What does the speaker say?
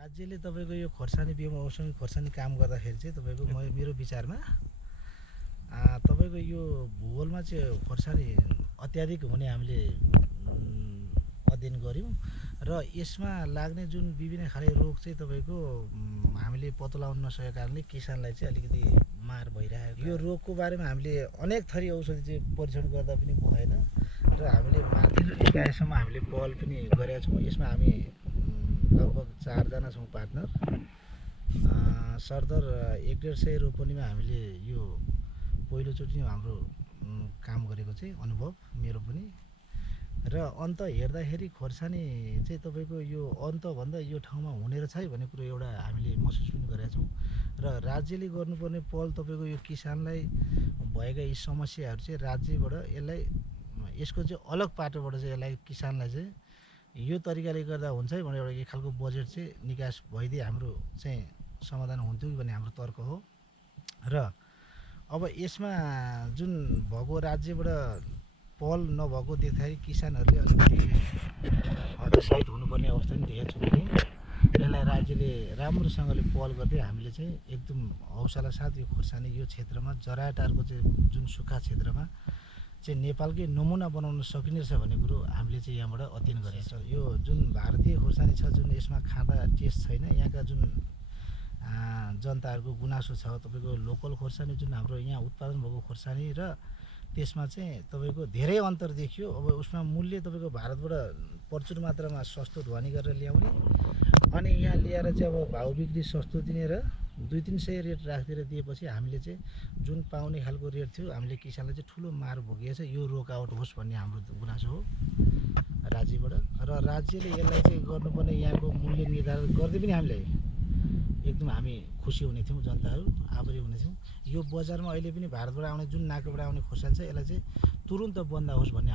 राज्यले तपाईको यो खोर्सानी बिउ मौसमी खोर्सानी काम गर्दाखेरि चाहिँ तपाईको मेरो विचारमा तपाईको यो भूगोलमा चाहिँ खोर्सानी अत्याधिक हुने हामीले अध्ययन गर्यौं र यसमा लाग्ने जुन विभिन्न खाले रोग चाहिँ तपाईको हामीले पत्तो लगाउन नसकेको कारणले किसानलाई चाहिँ अलिकति मार भइरहेको यो रोगको बारेमा हामीले अनेक थरी औषधि चाहिँ परीक्षण गर्दा पनि भएन र हामीले माथिल्लो निकायसम्म हामीले पहल पनि गरेका छौं। यसमा हामी लगभग 4 जना छौं पार्टनर। सरदर 1-150 रोपनीमा हामीले यो पहिलोचोटि हाम्रो काम गरेको चाहिँ अनुभव मेरो पनि र अन्त हेर्दाखेरि खोर्सानी चाहिँ तपाईको यो अन्त भन्दा यो ठाउँमा हुने रहेछ है भन्ने कुरा एउटा हामीले महसुस पनि गरेका छौं र राज्यले गर्नुपर्ने पहल तपाईको यो किसानलाई भएका यी समस्याहरू चाहिँ राज्यबाट यसलाई यसको चाहिँ अलग पाटोबाट चाहिँ यसलाई किसानलाई चाहिँ यो तरिकाले गर्दा हुन्छ है भनेर एउटा एक खालको बजेट चाहिँ निकास भइदिए हाम्रो चाहिँ समाधान हुन्थ्यो भन्ने हाम्रो तर्क हो र अब यसमा जुन भएको राज्यबाट पहल नभएको देख्दाखेरि किसानहरूले अलिकति हतोत्साहित हुनुपर्ने अवस्था पनि देखेको छौँ भने यसलाई राज्यले राम्रोसँगले पहल गर्दै हामीले चाहिँ एकदम हौसला साथ यो खोर्सानी यो क्षेत्रमा जराटारको चाहिँ जुन सुक्खा क्षेत्रमा चाहिँ नेपालकै नमुना बनाउन सकिनेछ भन्ने कुरो हामीले चाहिँ यहाँबाट अध्ययन गरेका छौँ। यो जुन भारतीय खोर्सानी छ जुन यसमा खाँदा टेस्ट छैन यहाँका जुन जनताहरूको गुनासो छ तपाईको लोकल खोर्सानी जुन हाम्रो यहाँ उत्पादन भएको खोर्सानी र त्यसमा चाहिँ तपाईको धेरै अन्तर देखियो। अब उसमा मूल्य तपाईको भारतबाट प्रचुर मात्रामा सस्तो ढुवानी गरेर ल्याउने अनि यहाँ ल्याएर चाहिँ अब भाउ बिक्री सस्तो दिने र 200-300 रेट राखिदिएर दिएपछि हामीले चाहिँ जुन पाउने खालको रेट थियो हामीले किसानलाई चाहिँ ठुलो मार भोगेको छ। यो रोक आउट होस् भन्ने हाम्रो गुनासो हो राज्यबाट र राज्यले यसलाई चाहिँ गर्नुपर्ने यहाँको मूल्य निर्धारण गर्दै पनि हामीलाई एकदम हामी खुसी हुने थियौं, जनताहरू आभारी हुने थियौं। यो बजारमा अहिले पनि भारतबाट आउने जुन नाकाबाट आउने खोर्सानी छ यसलाई चाहिँ तुरुन्त बन्द होस् भन्ने